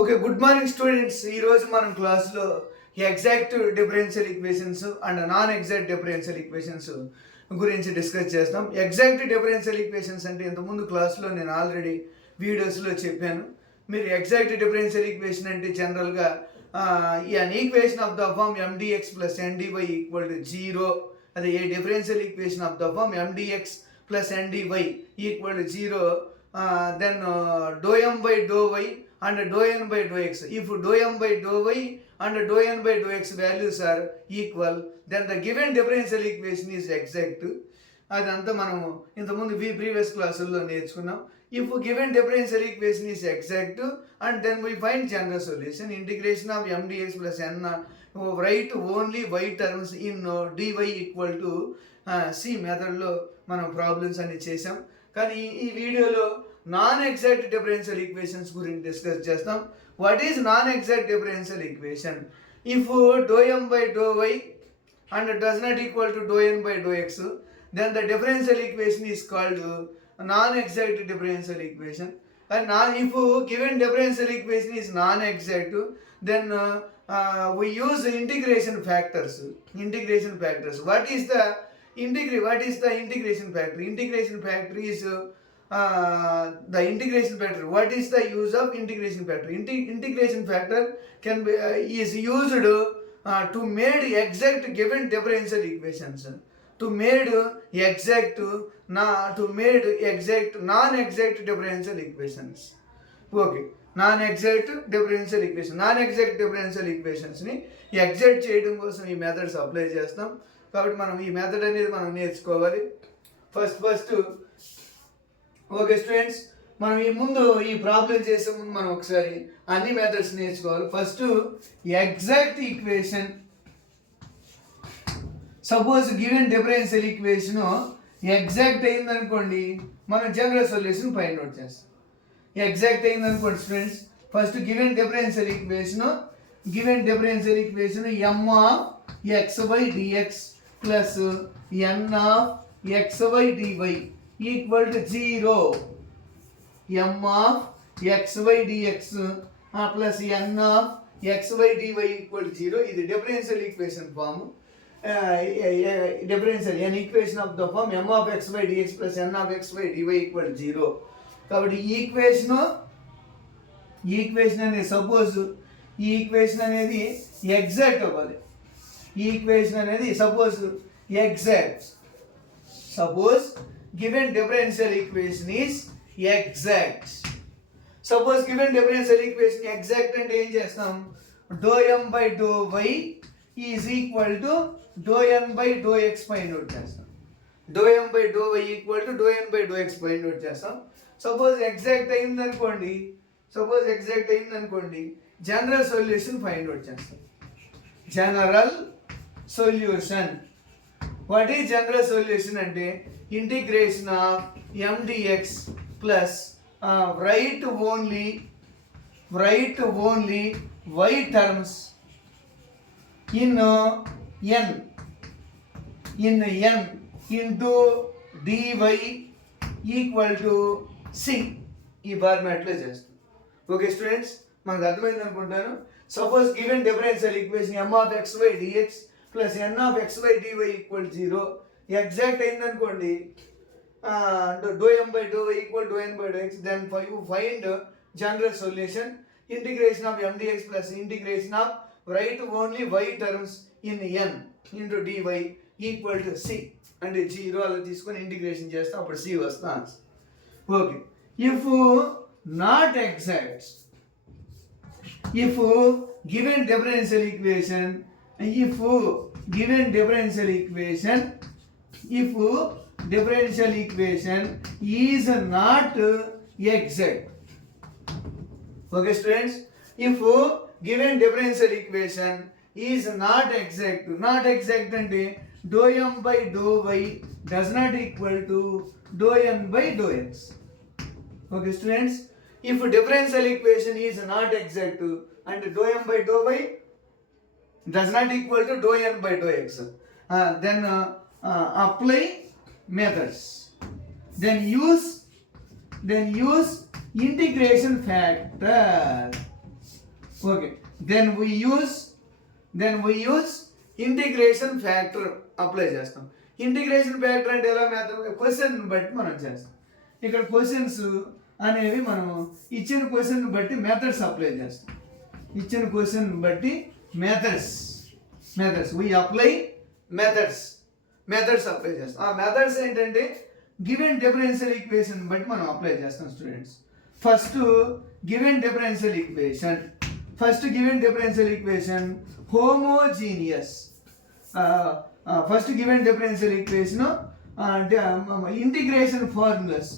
Okay, good morning students. ఈరోజు మనం క్లాస్లో exact differential equations and non exact differential equations గురించి డిస్కస్ చేస్తాం. ఎగ్జాక్ట్ డిఫరెన్షియల్ ఈక్వేషన్స్ అంటే ఇంతకుముందు క్లాస్లో నేను ఆల్రెడీ వీడియోస్లో చెప్పాను. మీరు ఎగ్జాక్ట్ డిఫరెన్షియల్ ఈక్వేషన్ అంటే జనరల్గా an equation of the form M dx plus N dy equal to zero. అదే a differential equation of the form M dx plus N dy equal to zero, then dou m by dou y and dou n by dou x. If dou m by dou y and dou n by dou x values are equal, then the given differential equation is exact. అదంతా మనము ఇంతకుముందు previous క్లాసుల్లో నేర్చుకున్నాం. If given differential equation is exact and then we find general solution. Integration of ఎండిఎక్స్ plus n write only why terms in dy equal to c మెథడ్లో మనం problems అన్ని చేసాం. కానీ ఈ వీడియోలో నాన్ ఎగ్జాక్ట్ డిఫరెన్షియల్ ఈక్వేషన్స్ గురించి డిస్కస్ చేస్తాం. What is non exact differential equation? If doe M by do y and does not equal to do N by do X, then the differential equation is called non exact differential equation. And if given differential equation is non-exact, then we use integration factors. What is the integration factor? Integration factor is the integration factor. What is the use of integration factor? Integration factor can be is used to made exact given differential equations, to made exact non-exact differential equations. Okay, non-exact differential equations ని exact చేయడం కోసం ఈ methods apply చేస్తాం. కాబట్టి మనం ఈ method అనేది మనం నేర్చుకోవాలి ఫస్ట్. ఓకే స్టూడెంట్స్, మనం ఈ ప్రాబ్లం చేసే ముందు మనం ఒకసారి అన్ని మెథడ్స్ నేర్చుకోవాలి. First exact equation. Suppose given differential equation exact అయిందనుకోండి, మనం జనరల్ సొల్యూషన్ ఫైండ్ అవుట్ చేస్తాం. ఎగ్జాక్ట్ అయిందనుకోండి students, first given differential equation m of xy dx plus n of xy dy equal to 0. m ఆఫ్ xy dx plus n of xy dy equal to 0. ఇది differential equation form. an equation of the form m of x by dx plus n of x by dy equal to 0. కాబట్టి ఈ equation అనేది suppose ఈ equation అనేది exact అవ్వాలి. ఈ equation అనేది suppose exact. Suppose given differential equation is exact. Suppose given differential equation exact అంటే ఏం చేస్తాం? Do M by do Y is equal to do N by do X find out చేస్తాం. Do M by do Y equal to do N by do X find out చేస్తాం. Suppose exact అయిందనుకోండి, general solution find out చేస్తాం. General solution. What is general solution అంటే integration of ఎండిఎక్స్ plus right only why terms in n into dy equal to C. ఈ ఫార్మాట్లో చేస్తాం. Okay students, మనకు అర్థమైంది అనుకుంటాను. Suppose given differential equation m of xy dx plus n of xy dy equal 0 exact అయిందనుకోండి, do M by do Y equal do N by do X, then you find general solution. Integration of mdx plus integration of write only y terms in n into dy equal to c అంటే 0 అలా తీసుకొని integration చేస్తాం, అప్పుడు c వస్తాం. Okay, if given differential equation is not exact. Okay students, if given differential equation is not exact అంటే dou m by dou y does not equal to dou n by dou x. Okay students, if differential equation is not exact and dou m by dou y does not equal to dou n by dou x, then apply methods. Then use integration factor. Okay, then we use integration factor apply చేస్తాం. Integration factor అంటే ఎలా method, question బట్టి మనం చేస్తాం. ఇక్కడ questions అనేవి మనం ఇచ్చిన క్వశ్చన్ బట్టి మెథడ్స్ అప్లై చేస్తాం. ఇచ్చిన క్వశ్చన్ బట్టి methods we apply methods apply చేస్తాం. ఆ మెథడ్స్ ఏంటంటే గివెన్ డిఫరెన్షియల్ ఈక్వేషన్ బట్టి మనం అప్లై చేస్తాం students. First given differential equation homogeneous. First given differential equation అంటే ఇంటిగ్రేషన్ ఫార్ములాస్,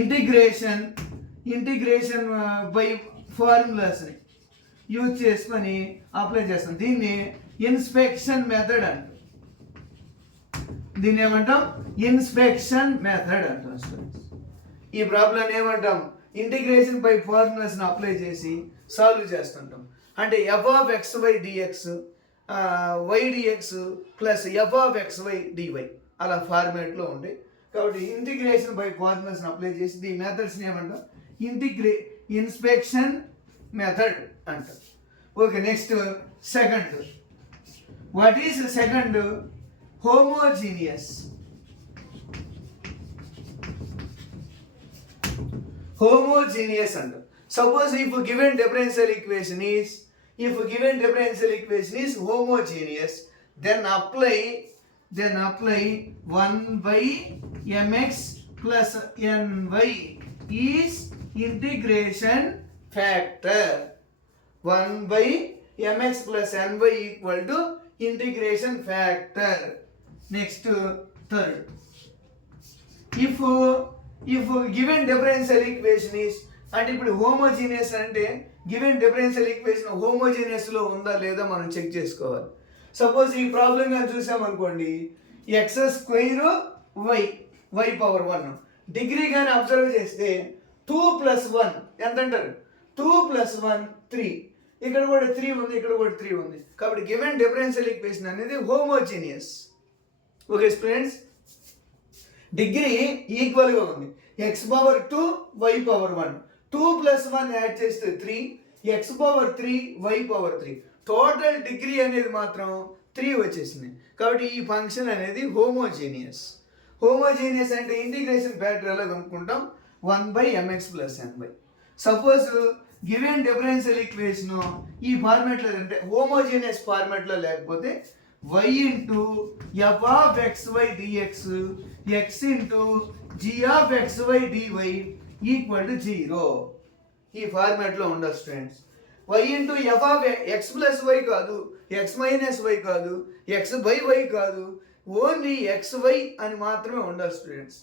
ఇంటిగ్రేషన్ బై ఫార్ములాస్ని యూజ్ చేసుకొని అప్లై చేస్తాం. దీన్ని ఇన్స్పెక్షన్ మెథడ్ అంటాం. దీన్ని ఏమంటాం? ఇన్స్పెక్షన్ మెథడ్ అంటాం స్టూడెంట్స్. ఈ ప్రాబ్లం ఏమంటాం? ఇంటిగ్రేషన్ బై ఫార్ములాస్ని అప్లై చేసి సాల్వ్ చేస్తుంటాం. అంటే F of X why DX Y dx plus F of X why DY అలా ఫార్మేట్లో ఉండే. కాబట్టి ఇంటిగ్రేషన్ బై ఫార్ములాస్ని అప్లై చేసి ఈ మెథడ్స్ని ఏమంటాం? ఇన్స్పెక్షన్ మెథడ్ అంటాం. Okay, next second. What is second? homogeneous అంటాం. Suppose if given differential equation is homogeneous, then apply 1 by mx plus ny is integration factor. 1 by mx plus ny equal to integration factor. Next, third. If given differential equation is, అంటే ఇప్పుడు homogeneous అంటే given differential equation హోమోజీనియస్లో ఉందా లేదా మనం check చేసుకోవాలి. Suppose ఈ problem కానీ చూసామనుకోండి, X square Y power 1 degree కానీ అబ్జర్వ్ చేస్తే 2 + 1 ఎంత అంటారు? 2 + 1 3. ఇక్కడ కూడా 3 ఉంది, ఇక్కడ కూడా 3 ఉంది. కాబట్టి గివెన్ డిఫరెన్షియల్ ఈక్వేషన్ అనేది హోమోజీనియస్. ఓకే స్టూడెంట్స్, డిగ్రీ ఈక్వల్గా ఉంది. X power 2 y power 1, 2 + 1 add చేస్తే 3, x power 3 y power 3, total degree అనేది మాత్రం 3 వచ్చేసింది. కాబట్టి ఈ ఫంక్షన్ అనేది హోమోజీనియస్ అంటే ఇంటిగ్రేషన్ ఫ్యాక్టర్ ఎలా కనుక్కుంటాం? 1 by mx plus ny. Suppose given differential equation ఈ ఫార్మాట్లో అంటే హోమోజీనియస్ ఫార్మాట్లో లేకపోతే y into F of X why dx X into G of X why DY equal to 0. ఈ ఫార్మాట్లో ఉండదు students. y into F of x plus y కాదు, x minus y కాదు, ఎక్స్ బై వై కాదు, only x y అని మాత్రమే ఉండాలి students.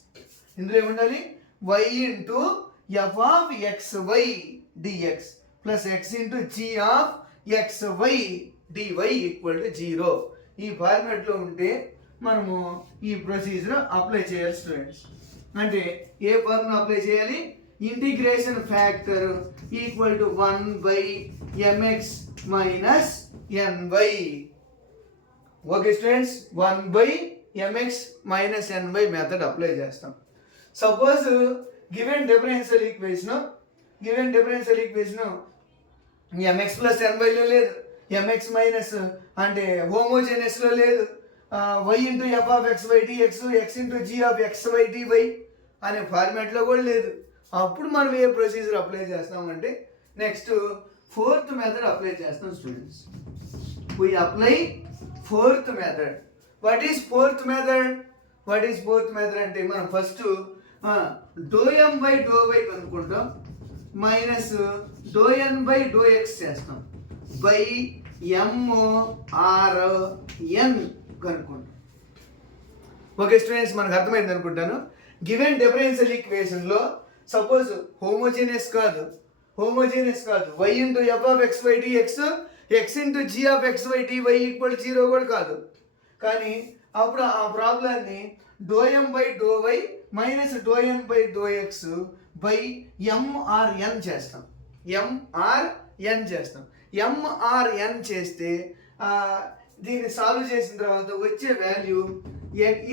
ఇందులో ఏముండాలి? y into F of X why dx plus x into G of X why DY equal to 0. ఈ ఫార్మాట్లో ఉంటే మనము ఈ ప్రొసీజర్ అప్లై చేయాలి స్టూడెంట్స్. అంటే ఏ ఫార్ములా అప్లై చేయాలి? Integration factor equal to 1 by mx minus ny. Okay students, 1 by mx minus ny method apply చేస్తాం. Suppose given differential equation mx plus nyలో లేదు, mx మైనస్ అంటే హోమోజీనియస్లో లేదు, y into F of X why dx X into G of X why DY అనే ఫార్మాట్లో కూడా లేదు. అప్పుడు మనం ఏ ప్రొసీజర్ అప్లై చేస్తామంటే నెక్స్ట్ ఫోర్త్ మెథడ్ అప్లై చేస్తాం students. we apply fourth method. What is fourth method అంటే మనం first do M by do Y కనుక్కుంటాం, minus do N by do X చేస్తాం, బై MRN కనుక్కుంటాం. ఓకే స్టూడెంట్స్, మనకు అర్థమైంది అనుకుంటాను. గివెన్ డిఫరెన్షియల్ ఈక్వేషన్లో సపోజ్ హోమోజీనియస్ కాదు, y into F of X why dx X into G of X why DY equal 0 కూడా కాదు. కానీ అప్పుడు ఆ ప్రాబ్లాన్ని do M by do why minus do N by do X by MRN చేస్తాం. MRN చేస్తే దీన్ని సాల్వ్ చేసిన తర్వాత వచ్చే వాల్యూ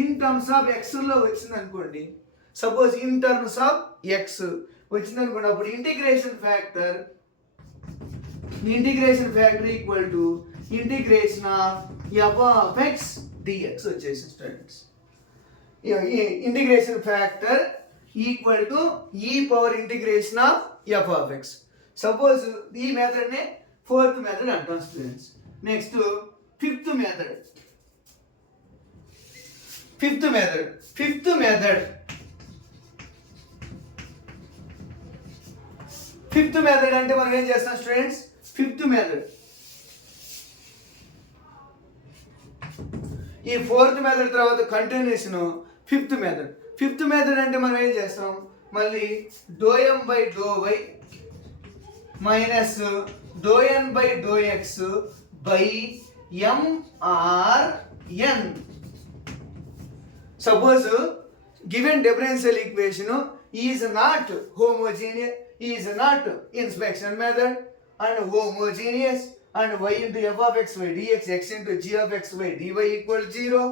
ఇన్ టర్మ్స్ ఆఫ్ ఎక్స్లో వచ్చింది అనుకోండి. Suppose in terms of X వచ్చిందనుకోండి, అప్పుడు integration factor equal to integration of F of X DX వచ్చేసి students. Integration factor equal to E power integration of F of X. Suppose ఈ మెథడ్నే fourth method అంటాం students. Next fifth method అంటే మనం ఏం చేస్తాం స్టూడెంట్స్, ఫిఫ్త్ మెథడ్ ఈ fourth method తర్వాత కంటిన్యూషన్ ఫిఫ్త్ మెథడ్ అంటే మనం ఏం చేస్తాం, మళ్ళీ do M by do Y minus do N by డోఎక్స్ by MRN. Suppose given differential equation is not homogeneous, is not inspection method and homogeneous, and y into f of x by dx, x into g of x by dy equal 0,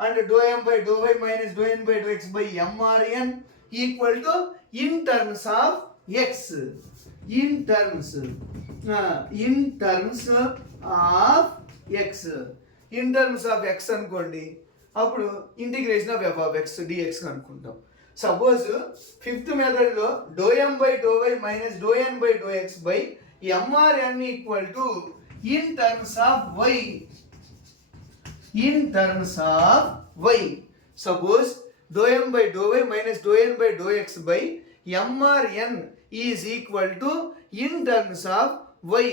and dou m by dou y minus dou n by dou x by mrn equal to in terms of x. In terms of x అనుకోండి, అప్పుడు integration of F of X dx అనుకుంటాం. Suppose fifth మెథడ్లో doe M by do why minus do N by do X by MRN equal to in terms of y. Suppose doe M by do why minus do N by do X by MRN is equal to in terms of y.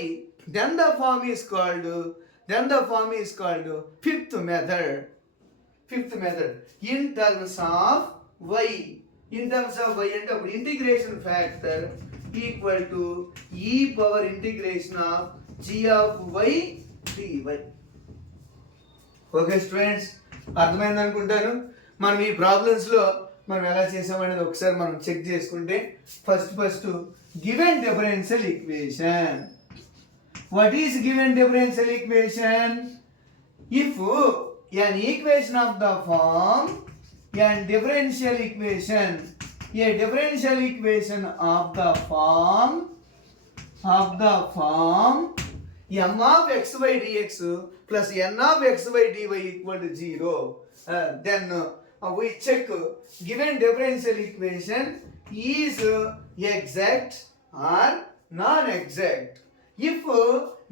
Then the form is called fifth method. In terms of y అంటే అప్పుడు integration factor equal to E power integration of g of y dy. ఓకే students, అర్థమైంది అనుకుంటాను. మనం ఈ ప్రాబ్లమ్స్లో మనం ఎలా చేసామనేది ఒకసారి మనం చెక్ చేసుకుంటే, first given differential equation. What is given differential equation? If an equation of the form, a differential equation of the form m of xy dx plus n of xy dy equal to 0, then we check given differential equation is exact or non-exact. If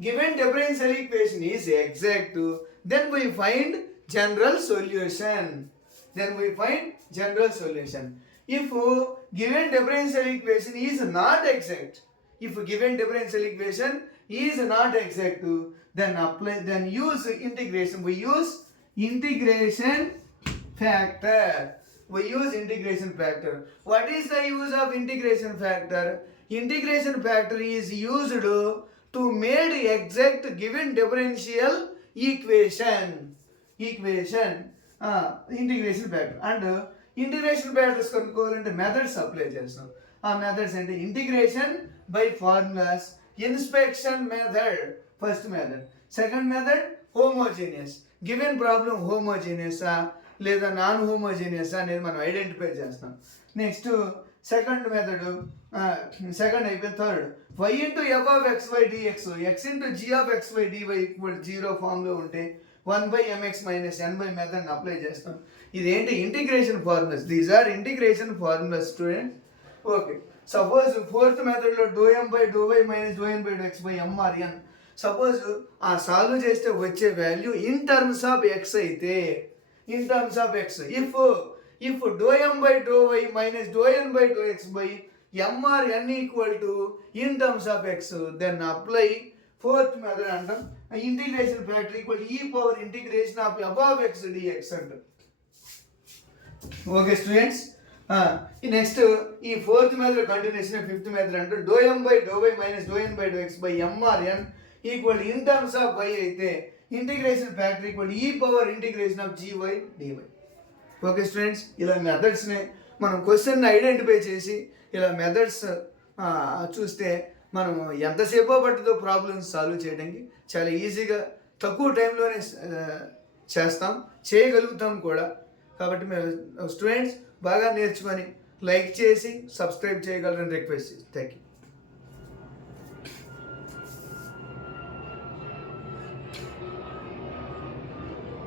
given differential equation is exact, then we find general solution. If given differential equation is not exact, then use integration. We use integration factor. What is the use of integration factor? Integration factor is used to make exact given differential equation. Integration factor. And integration factors కనుక్కోవాలంటే methods apply చేస్తాం. ఆ methods అంటే integration by formulas, inspection method first method. Second method homogeneous. Given problem హోమోజీనియసా లేదా non హోమోజీనియసా అనేది మనం identify చేస్తాం. నెక్స్ట్ సెకండ్ మెథడ్, సెకండ్ అయిపోయిన third y into F of X why dx, X into G of X why DY equal 0 ఫామ్లో ఉంటే 1/mx minus n by మెథడ్ని అప్లై చేస్తాం. ఇదేంటి integration formulas. These are integration formulas student. Okay, suppose fourth మెథడ్లో doe M by do why minus do N by do X by MRN. Suppose ఆ solve చేస్తే వచ్చే value in terms of x అయితే, if dou m by dou y minus dou n by dou x by mrn equal to in terms of x, then apply fourth method అంటాం. Integration factor equal E power integration of above x dx అంటాం. Okay students, next ఈ fourth method continuation fifth method అంటే do M by do why minus do N by do X by MRN equal in terms of y అయితే integration factor equal E power integration of gy dy. ఓకే స్టూడెంట్స్, ఇలా మెథడ్స్ని మనం క్వశ్చన్ని identify చేసి ఇలా మెథడ్స్ చూస్తే మనం ఎంతసేపో పట్టుతో ప్రాబ్లమ్స్ సాల్వ్ చేయడానికి చాలా ఈజీగా తక్కువ టైంలోనే చేయగలుగుతాం కూడా. కాబట్టి మేము స్టూడెంట్స్ బాగా నేర్చుకొని లైక్ చేసి సబ్స్క్రైబ్ చేయగలరని రిక్వెస్ట్ చేసి థ్యాంక్ యూ.